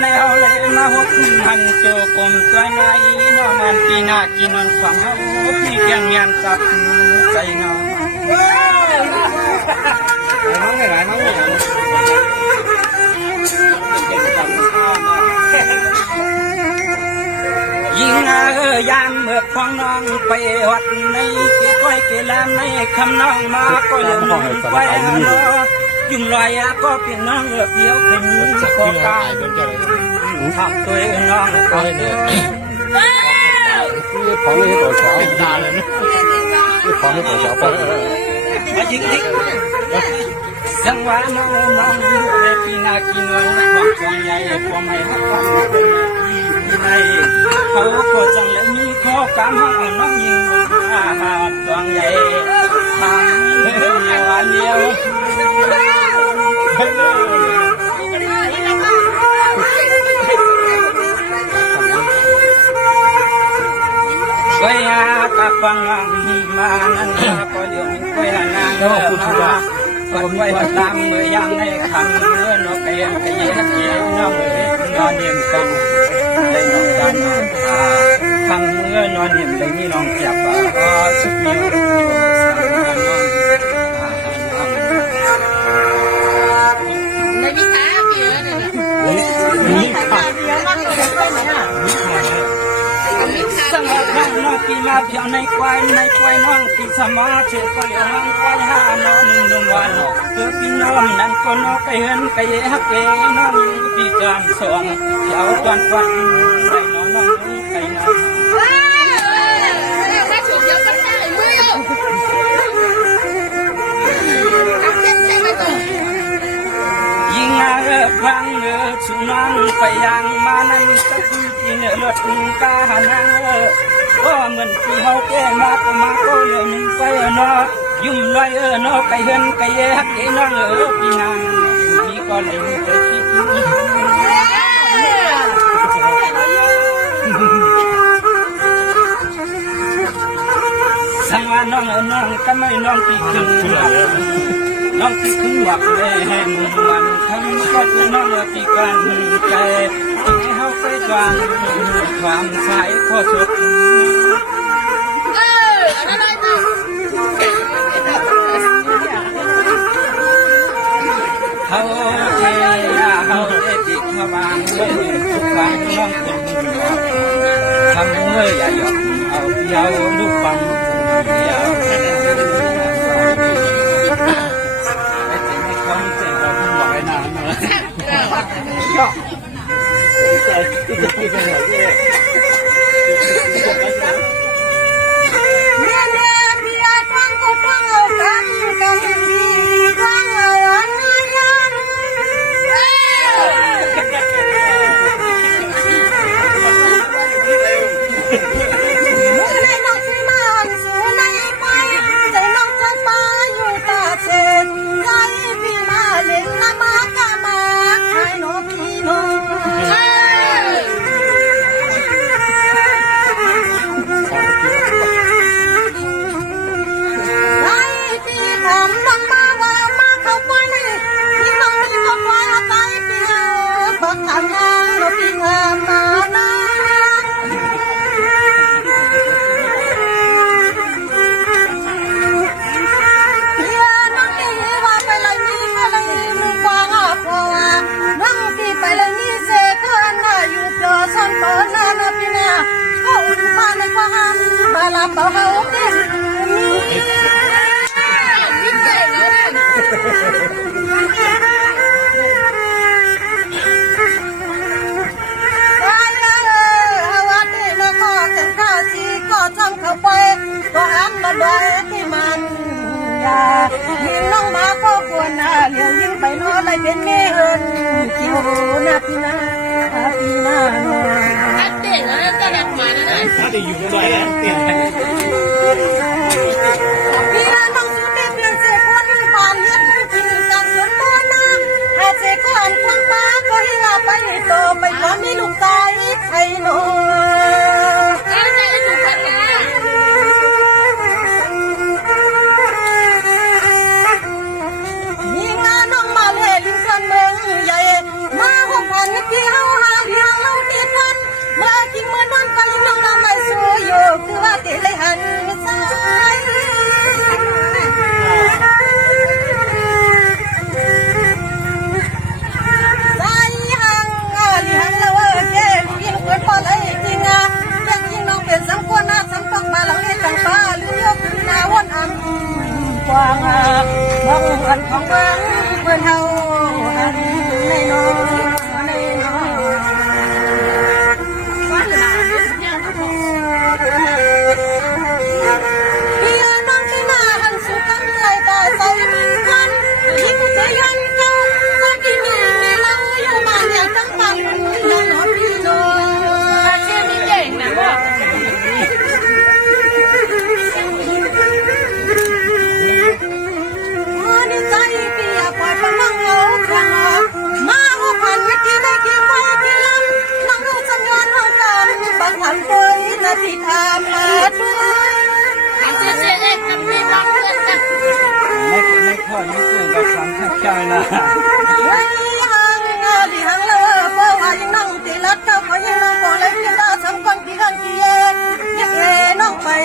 แนวเลยมาหกหันโจกลมตัวไหนนอนมันปีนากินนอนความเฮาพี่เกียงเมียนจับใจนอนยิงยามเมื่อของน้องไปวัดในเกี่ยวก้อยเกี่ยวลามในคำน้องมาก็ยังน้องไปนอยุ่งลอยก็เป็นน้องเอือบเดียวเป็นขอการทำตัวน้องไปของนี่ตัวสาวดาเลยนะของนี่ตัวสาวไปยิงสังวาน้องเด็กปีนากินเงินความจงใหญ่ความไม่รักความในเขาก็จังเลยมีข้อการห้องน้องยิงจงใหญ่ทำเดียวไว้หากับฟังมานั่นก็เดี๋ยวไว้หานางก็ปัดไว้ตามเมื่อยามในคำเมื่อนกเกียงเกียงเกียงน้องนอนเยี่ยมกันได้น้องกันคำเมื่อนอนเยี่ยมได้นี่น้องจับก็สุดมีสังเกตน้องปีมาเพียงในควายน้องปีสมาเชื่อก็ยังนั่งควายหาน้องนุ่มวันเพื่อปีน้องนั้นก็น้องไปเห็นไปฮักเอ๋น้องปีกลางสองเที่ยวจวนควันไปน้องไปน้องยิงพังสุนังไปยังมานั้นก็คือที่เนื้อเลือดกาหนังก็เหมือนที่เขาแก่มาก็มาก็เลี้ยวนึงไปเนาะยุ่มลอยเนาะไก่เห็นไก่แย่ฮักไก่น้องพี่นางมีก็เลยไปคิดสังวาน้องก็ไม่น้องตีขึ้นน้องที่ขึ้นหวักแม่แห่งวันทำก็จะน้องที่กันใจให้เขาไปจวนความสายข้อสุดเขาเทียเขาเด็กเขาบางเมื่อทุกวันน้องเป็นทำเมื่ออย่าหยอกเอาเยาลูกฟังเยาน้องมาก็ควรนะเลี้ยวยิ่งไปนอนเลยเป็นเงี้ยคิวนะพี่นาพี่นาเนาะเต้นนะก็ดักมานะเต้นอยู่ด้วยเต้น นี่เรื่องกับความทักใจนะ đi hàng lơ phố hoa những nông thì lát cao có những nông có lấy những đa sắm con tí gan kia nhất lệ nông bay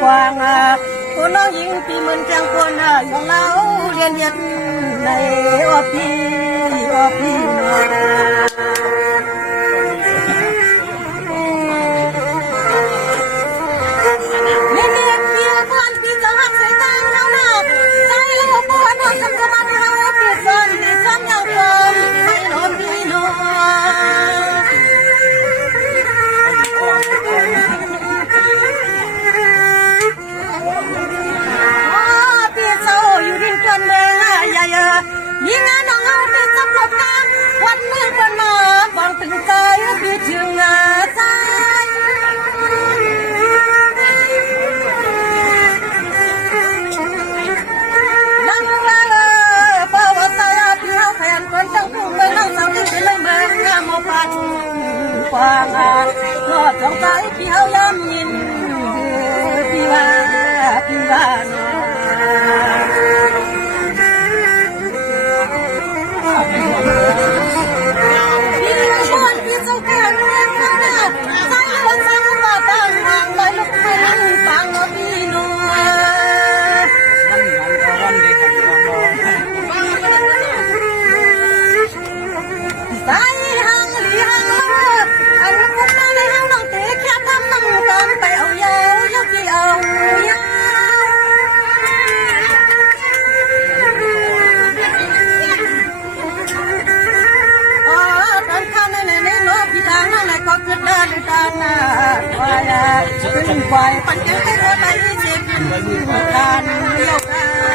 quang cô nông những tí mình trang quân dòng lão liên việt này ô pi liên việt kia con tí cho học sẽ tăng nhau nào sai lâu cô ăn học xong cho bạn nhau ô pi con thì xóm nhau con hay nộp đi nộpอยู่ริมจนเมืองใหญ่มีงานน้องเอาไปจับหลบกันวันนี้คนมาฟังถึงใจพี่ถึงใจนั่งเป้าว่าตายพี่เอาแฟนคนจังผู้เมืองนั่งสาวที่เป็นเมืองงามมาพันฟังรอดสงสัยพี่เอาย้ำยินพี่ว่าไปปัญญาให้รถไปเจ็บการเลี้ยวกัน